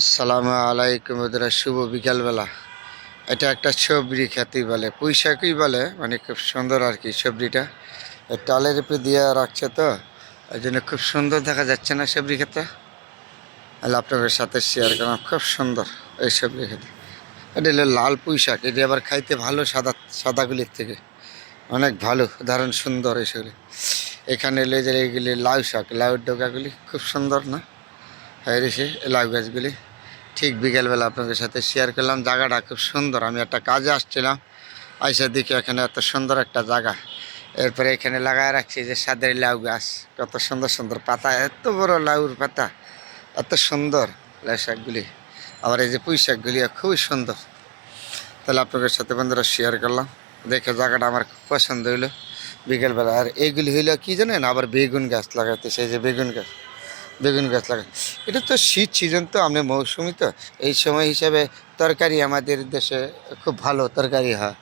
আসসালামু আলাইকুম বন্ধুরা, শুভ বিকালবেলা। এটা একটা সবজি খেতেই বলে, পুঁই শাকই বলে, মানে খুব সুন্দর আর কি সবজিটা। টালের উপরে দিয়ে রাখছে তো, এই জন্য খুব সুন্দর দেখা যাচ্ছে না সবজি খেতে। তাহলে আপনাদের সাথে শেয়ার করলাম, খুব সুন্দর এই সবজি খেতে। এটা হলো লাল পুঁই শাক, এটি আবার খাইতে ভালো, সাদাগুলির থেকে অনেক ভালো, দারুণ সুন্দর এইসবগুলি। এখানে এলে যে এইগুলি লাউ শাক, লাউর ডোকাগুলি খুব সুন্দর না, হয়ে রয়েছে লাউ গাছগুলি। ঠিক বিকেলবেলা আপনাদের সাথে শেয়ার করলাম, জায়গাটা খুব সুন্দর। আমি একটা কাজে আসছিলাম, আইসা দিকে এখানে এত সুন্দর একটা জায়গা। এরপরে এখানে লাগায় রাখছি যে সাদের লাউ গাছ, কত সুন্দর সুন্দর পাতা, এত বড় লাউর পাতা, এত সুন্দর লাউ শাকগুলি। আবার এই যে পুঁই শাকগুলি খুবই সুন্দর। তাহলে আপনাদের সাথে বন্ধুরা শেয়ার করলাম, দেখে জায়গাটা আমার খুব পছন্দ হইলো বিকেলবেলা। আর এইগুলি হইলো কি জানেন, আবার বেগুন গাছ লাগাইতে, সেই যে বেগুন গাছ লাগাই। এটা তো শীত সিজন, তো আপনি মৌসুমি, তো এই সময় হিসাবে তরকারি আমাদের দেশে খুব ভালো তরকারি হয়।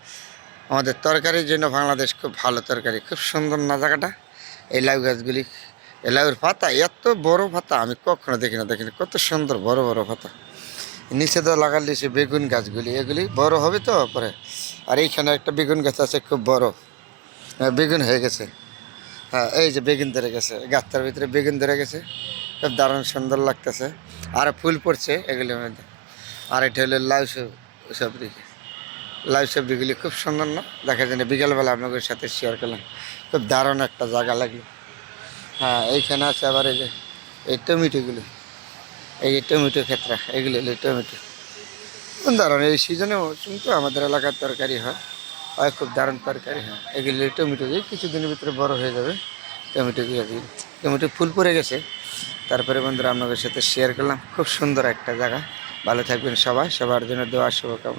আমাদের তরকারির জন্য বাংলাদেশ খুব ভালো তরকারি, খুব সুন্দর না জায়গাটা। এই লাউ গাছগুলি, এই লাউয়ের পাতা, এত বড় পাতা আমি কখনো দেখিনি, কত সুন্দর বড় বড় পাতা। নিচে তো লাগালে সে বেগুন গাছগুলি, এগুলি বড় হবে তো পরে। আর এইখানে একটা বেগুন গাছ আছে খুব বড়, বেগুন হয়ে গেছে। হ্যাঁ, এই যে বেগুন ধরে গেছে, গাছটার ভিতরে বেগুন ধরে গেছে, খুব দারুণ সুন্দর লাগতেছে। আর ফুল পড়ছে এগুলির মধ্যে। আর এটা হলো সবজি, লাউ সবজিগুলি খুব সুন্দর না দেখা যায় না। বিকালবেলা আপনাদের সাথে শেয়ার করলাম, খুব দারুণ একটা জায়গা লাগলো। হ্যাঁ, এইখানে আছে আবার এই যে এই টমেটোগুলি, এই যে টমেটো ক্ষেত্রে, এগুলি হলো টমেটো। দারুণ, এই সিজনে মৌসুম তো আমাদের এলাকার তরকারি হয়, আর খুব দারুণ তরকারি হয়। এগুলি টমেটো দিয়ে কিছুদিনের ভিতরে বড় হয়ে যাবে। টমেটো ফুল পড়ে গেছে। তারপরে বন্ধুরা আপনাদের সাথে শেয়ার করলাম, খুব সুন্দর একটা জায়গা। ভালো থাকবেন সবাই, সবার জন্য দোয়া শুভকামনা।